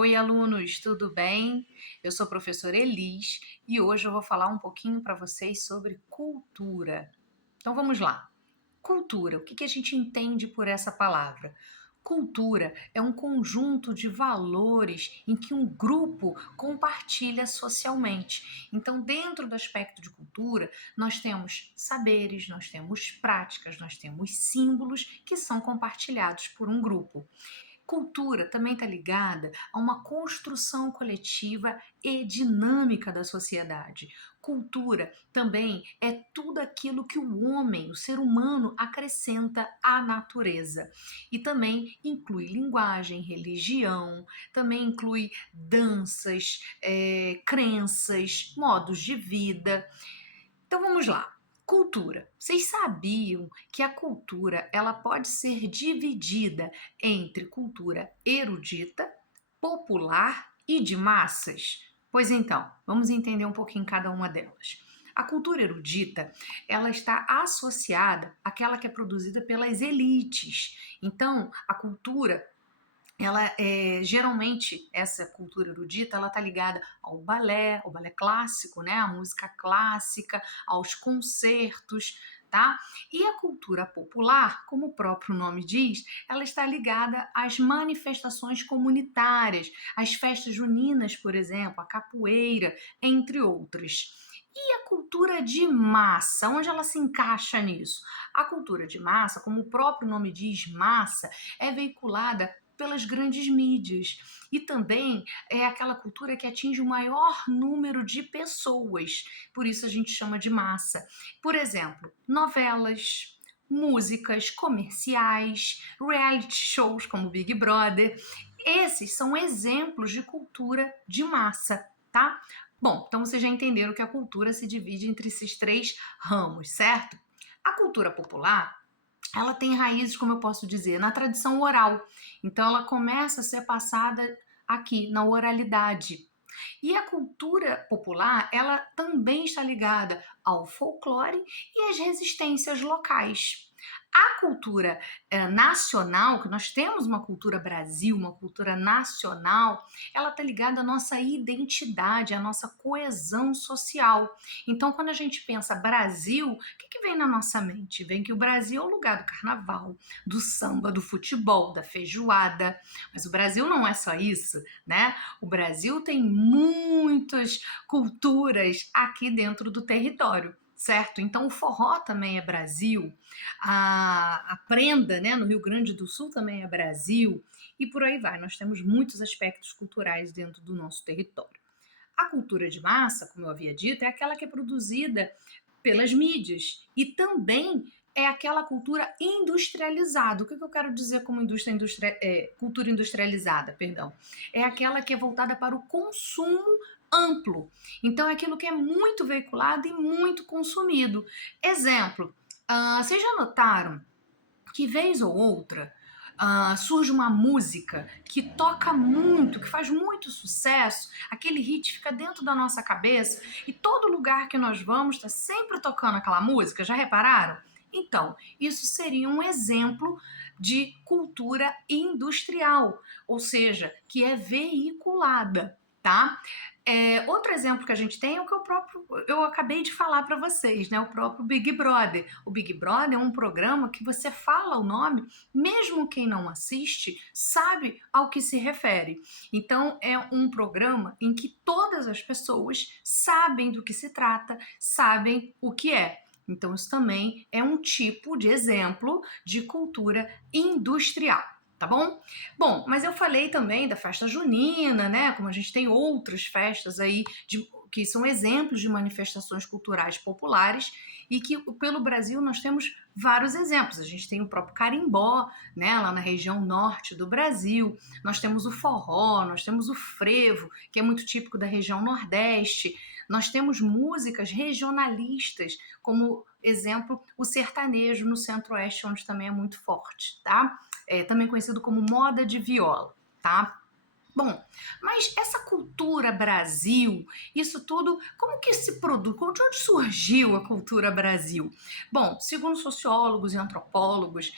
Oi, alunos, tudo bem? Eu sou a professora Elis e hoje eu vou falar um pouquinho para vocês sobre cultura. Então vamos lá. Cultura, o que a gente entende por essa palavra? Cultura é um conjunto de valores em que um grupo compartilha socialmente. Então, dentro do aspecto de cultura, nós temos saberes, nós temos práticas, nós temos símbolos que são compartilhados por um grupo. Cultura também está ligada a uma construção coletiva e dinâmica da sociedade. Cultura também é tudo aquilo que o homem, o ser humano, acrescenta à natureza. E também inclui linguagem, religião, também inclui danças, crenças, modos de vida. Então vamos lá. Cultura. Vocês sabiam que a cultura ela pode ser dividida entre cultura erudita, popular e de massas? Pois então, vamos entender um pouquinho cada uma delas. A cultura erudita, ela está associada àquela que é produzida pelas elites. Então, a cultura ela geralmente essa cultura erudita ela está ligada ao balé clássico, né, à música clássica, aos concertos, tá? E a cultura popular, como o próprio nome diz, ela está ligada às manifestações comunitárias, às festas juninas, por exemplo, a capoeira, entre outras. E a cultura de massa, onde ela se encaixa nisso? A cultura de massa, como o próprio nome diz, massa, é veiculada pelas grandes mídias. E também é aquela cultura que atinge o maior número de pessoas. Por isso a gente chama de massa. Por exemplo, novelas, músicas, comerciais, reality shows como Big Brother. Esses são exemplos de cultura de massa, tá? Bom, então vocês já entenderam que a cultura se divide entre esses três ramos, certo? A cultura popular ela tem raízes, como eu posso dizer, na tradição oral. Então, ela começa a ser passada aqui, na oralidade. E a cultura popular, ela também está ligada ao folclore e às resistências locais. A cultura nacional, que nós temos uma cultura Brasil, uma cultura nacional, ela está ligada à nossa identidade, à nossa coesão social. Então, quando a gente pensa Brasil, o que vem na nossa mente? Vem que o Brasil é o lugar do carnaval, do samba, do futebol, da feijoada. Mas o Brasil não é só isso, né? O Brasil tem muitas culturas aqui dentro do território. Certo? Então o forró também é Brasil, a prenda, né, no Rio Grande do Sul também é Brasil, e por aí vai. Nós temos muitos aspectos culturais dentro do nosso território. A cultura de massa, como eu havia dito, é aquela que é produzida pelas mídias e também é aquela cultura industrializada. O que eu quero dizer como cultura industrializada? Perdão. É aquela que é voltada para o consumo amplo. Então, é aquilo que é muito veiculado e muito consumido. Exemplo, vocês já notaram que vez ou outra surge uma música que toca muito, que faz muito sucesso, aquele hit fica dentro da nossa cabeça e todo lugar que nós vamos está sempre tocando aquela música, já repararam? Então, isso seria um exemplo de cultura industrial, ou seja, que é veiculada, tá? Outro exemplo que a gente tem é o que eu acabei de falar para vocês, né? O próprio Big Brother. O Big Brother é um programa que você fala o nome, mesmo quem não assiste sabe ao que se refere. Então é um programa em que todas as pessoas sabem do que se trata, sabem o que é. Então isso também é um tipo de exemplo de cultura industrial. Tá bom? Bom, mas eu falei também da festa junina, né? Como a gente tem outras festas aí que são exemplos de manifestações culturais populares e que pelo Brasil nós temos vários exemplos. A gente tem o próprio carimbó, né, lá na região norte do Brasil. Nós temos o forró, nós temos o frevo, que é muito típico da região nordeste. Nós temos músicas regionalistas, como exemplo o sertanejo no centro-oeste, onde também é muito forte, tá? Também conhecido como moda de viola, tá? Bom, mas essa cultura Brasil, isso tudo, como que se produz? De onde surgiu a cultura Brasil? Bom, segundo sociólogos e antropólogos,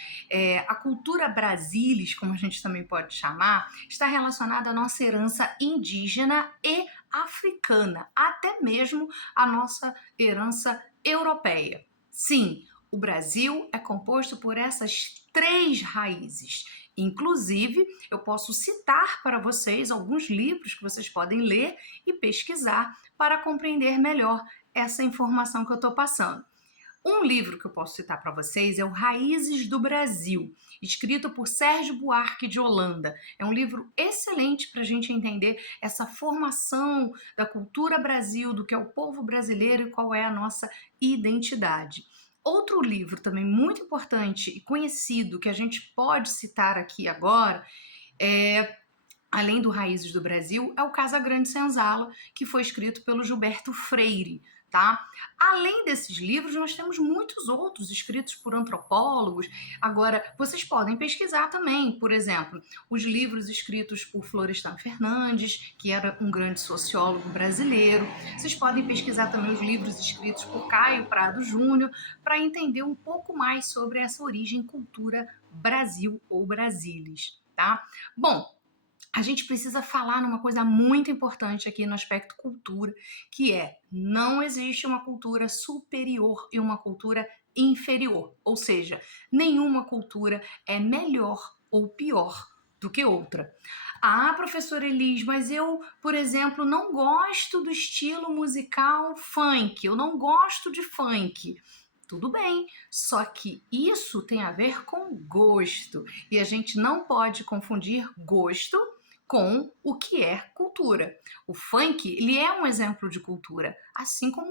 a cultura brasilis, como a gente também pode chamar, está relacionada à nossa herança indígena e africana, até mesmo à nossa herança europeia. Sim, o Brasil é composto por essas três raízes. Inclusive, eu posso citar para vocês alguns livros que vocês podem ler e pesquisar para compreender melhor essa informação que eu estou passando. Um livro que eu posso citar para vocês é o Raízes do Brasil, escrito por Sérgio Buarque de Holanda. É um livro excelente para a gente entender essa formação da cultura Brasil, do que é o povo brasileiro e qual é a nossa identidade. Outro livro também muito importante e conhecido que a gente pode citar aqui agora além do Raízes do Brasil, é o Casa Grande Senzala, que foi escrito pelo Gilberto Freire, tá? Além desses livros, nós temos muitos outros escritos por antropólogos. Agora, vocês podem pesquisar também, por exemplo, os livros escritos por Florestan Fernandes, que era um grande sociólogo brasileiro. Vocês podem pesquisar também os livros escritos por Caio Prado Júnior, para entender um pouco mais sobre essa origem cultura Brasil ou Brasilis, tá? Bom, a gente precisa falar numa coisa muito importante aqui no aspecto cultura, que é: não existe uma cultura superior e uma cultura inferior. Ou seja, nenhuma cultura é melhor ou pior do que outra. Ah, professora Elis, mas eu, por exemplo, não gosto do estilo musical funk, eu não gosto de funk. Tudo bem, só que isso tem a ver com gosto e a gente não pode confundir gosto com o que é cultura. O funk, ele é um exemplo de cultura, assim como